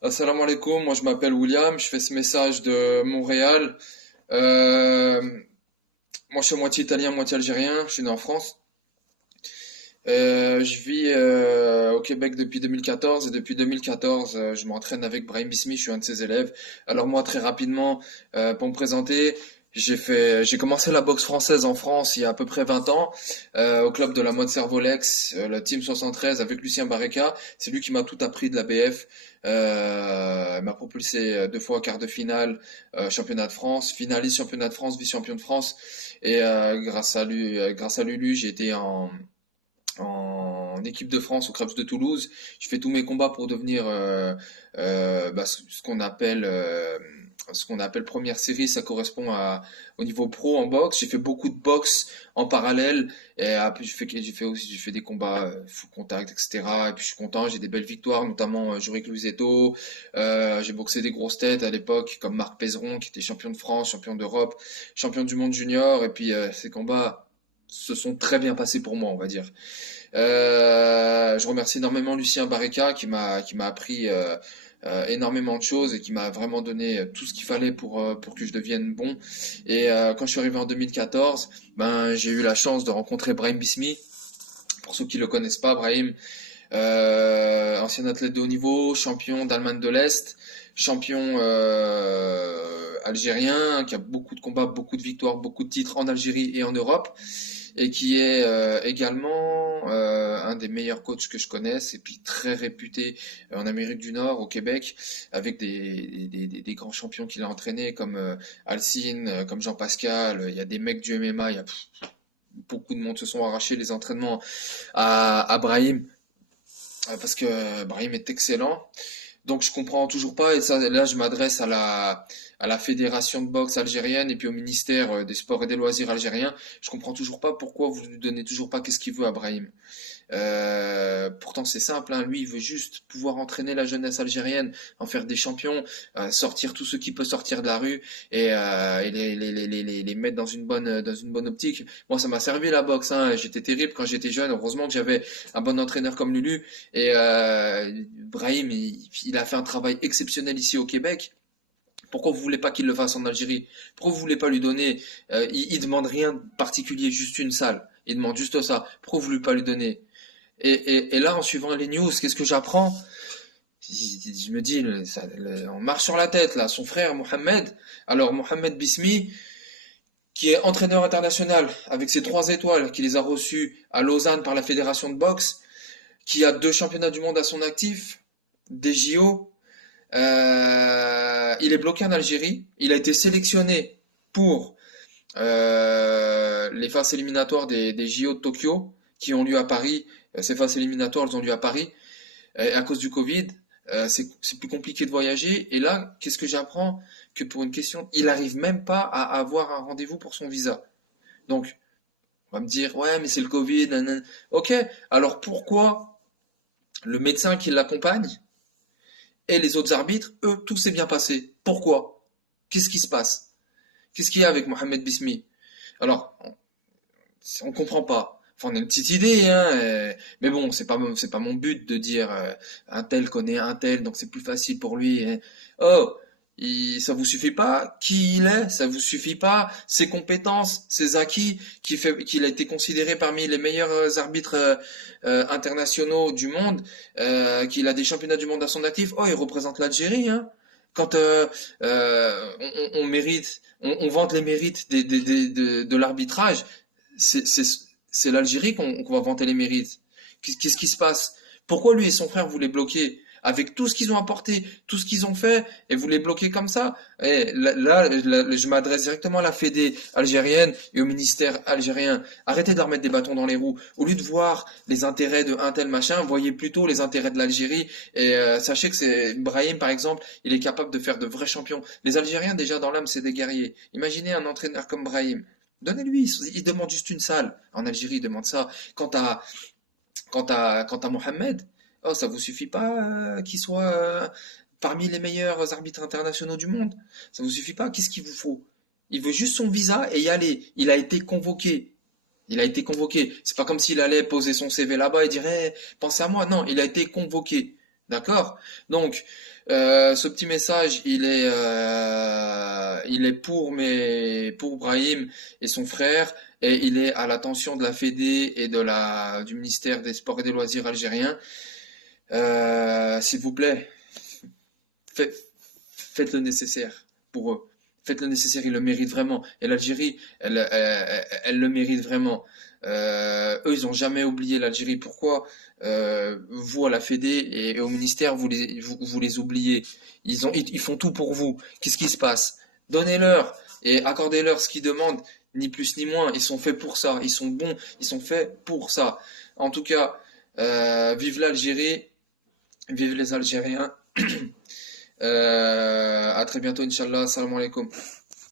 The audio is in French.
Assalamu alaikum, moi je m'appelle William, je fais ce message de Montréal. Euh, Moi je suis moitié italien, moitié algérien, je suis né en France. Je vis au Québec depuis 2014 et depuis 2014 je m'entraîne avec Brahim Bismi, je suis un de ses élèves. Alors moi très rapidement, pour me présenter, j'ai commencé la boxe française en France il y a à peu près 20 ans au club de la mode Servolex, la Team 73 avec Lucien Barreca. C'est lui qui m'a tout appris de la BF. Il m'a propulsé deux fois quart de finale, championnat de France, finaliste championnat de France, vice-champion de France. Et grâce à Lulu, j'ai été en équipe de France au Crabs de Toulouse. Je fais tous mes combats pour devenir ce qu'on appelle première série. Ça correspond au niveau pro en boxe. J'ai fait beaucoup de boxe en parallèle. Et après, j'ai fait des combats full contact, etc. Et puis je suis content. J'ai des belles victoires, notamment Juric Luisetto. J'ai boxé des grosses têtes à l'époque, comme Marc Pézeron, qui était champion de France, champion d'Europe, champion du monde junior. Et puis ces combats se sont très bien passés pour moi, on va dire. Je remercie énormément Lucien Barreca qui m'a appris énormément de choses et qui m'a vraiment donné tout ce qu'il fallait pour que je devienne bon. Et quand je suis arrivé en 2014, ben j'ai eu la chance de rencontrer Brahim Bismi. Pour ceux qui le connaissent pas, Brahim, ancien athlète de haut niveau, champion d'Allemagne de l'Est, champion algérien, qui a beaucoup de combats, beaucoup de victoires, beaucoup de titres en Algérie et en Europe et qui est également un des meilleurs coachs que je connaisse et puis très réputé en Amérique du Nord, au Québec, avec des grands champions qu'il a entraînés comme Alcine, comme Jean Pascal. Il y a des mecs du MMA, beaucoup de monde se sont arrachés les entraînements à Brahim parce que Brahim est excellent. Donc je comprends toujours pas, et ça là je m'adresse à la fédération de boxe algérienne et puis au ministère des sports et des loisirs algérien. Je comprends toujours pas pourquoi vous ne donnez toujours pas qu'est-ce qu'il veut à Brahim. Pourtant c'est simple, hein, lui il veut juste pouvoir entraîner la jeunesse algérienne, en faire des champions, sortir tout ce qui peut sortir de la rue et les mettre dans une bonne optique. Moi ça m'a servi la boxe, hein. J'étais terrible quand j'étais jeune, heureusement que j'avais un bon entraîneur comme Lulu. Et Brahim, il a fait un travail exceptionnel ici au Québec. Pourquoi vous voulez pas qu'il le fasse en Algérie? Pourquoi vous voulez pas lui donner il demande rien de particulier, juste une salle. Il demande juste ça. Pourquoi vous voulez pas lui donner? Et là, en suivant les news, qu'est-ce que j'apprends? Je me dis, on marche sur la tête là. Son frère Mohamed. Alors Mohamed Bismi, qui est entraîneur international avec ses 3 étoiles, qui les a reçues à Lausanne par la fédération de boxe, qui a 2 championnats du monde à son actif, des JO. Il est bloqué en Algérie. Il a été sélectionné pour les phases éliminatoires des JO de Tokyo qui ont lieu à Paris. Ces phases éliminatoires, elles ont lieu à Paris. À cause du Covid, c'est plus compliqué de voyager. Et là, qu'est-ce que j'apprends? Que pour une question, il n'arrive même pas à avoir un rendez-vous pour son visa. Donc, on va me dire, ouais, mais c'est le Covid. Nanana. Ok, alors pourquoi le médecin qui l'accompagne et les autres arbitres, eux, tout s'est bien passé? Pourquoi? Qu'est-ce qui se passe? Qu'est-ce qu'il y a avec Mohamed Bismi? Alors, on comprend pas. Enfin, on a une petite idée, hein, mais bon, c'est pas mon but de dire un tel connaît un tel, donc c'est plus facile pour lui, hein. Oh, ça vous suffit pas qui il est, ça vous suffit pas ses compétences, ses acquis, qu'il a été considéré parmi les meilleurs arbitres internationaux du monde, qu'il a des championnats du monde à son actif. Oh, il représente l'Algérie, hein. Quand on mérite, on vante les mérites de l'arbitrage, c'est c'est l'Algérie qu'on va vanter les mérites. Qu'est-ce qui se passe? Pourquoi lui et son frère vous les bloquez? Avec tout ce qu'ils ont apporté, tout ce qu'ils ont fait, et vous les bloquez comme ça? Et là, je m'adresse directement à la Fédé algérienne et au ministère algérien. Arrêtez de leur mettre des bâtons dans les roues. Au lieu de voir les intérêts de un tel machin, voyez plutôt les intérêts de l'Algérie. Et sachez que c'est Brahim, par exemple, il est capable de faire de vrais champions. Les Algériens, déjà dans l'âme, c'est des guerriers. Imaginez un entraîneur comme Brahim. Donnez-lui, il demande juste une salle. En Algérie, il demande ça. Quant à Mohamed, oh, ça vous suffit pas qu'il soit parmi les meilleurs arbitres internationaux du monde? Ça vous suffit pas? Qu'est-ce qu'il vous faut? Il veut juste son visa et y aller. Il a été convoqué. Il a été convoqué. C'est pas comme s'il allait poser son CV là-bas et dire, hey, pensez à moi. Non, il a été convoqué. D'accord? Donc, ce petit message, il est pour Brahim et son frère, et il est à l'attention de la Fédé et du ministère des Sports et des Loisirs algérien. S'il vous plaît, faites, faites le nécessaire pour eux. Faites le nécessaire, ils le méritent vraiment. Et l'Algérie, elle le mérite vraiment. Eux, ils n'ont jamais oublié l'Algérie. Pourquoi vous, à la Fédé et au ministère, vous les oubliez? Ils font tout pour vous. Qu'est-ce qui se passe? Donnez-leur et accordez-leur ce qu'ils demandent, ni plus ni moins. Ils sont faits pour ça. Ils sont bons. Ils sont faits pour ça. En tout cas, vive l'Algérie, vive les Algériens. À très bientôt, Inch'Allah. Salam alaikum.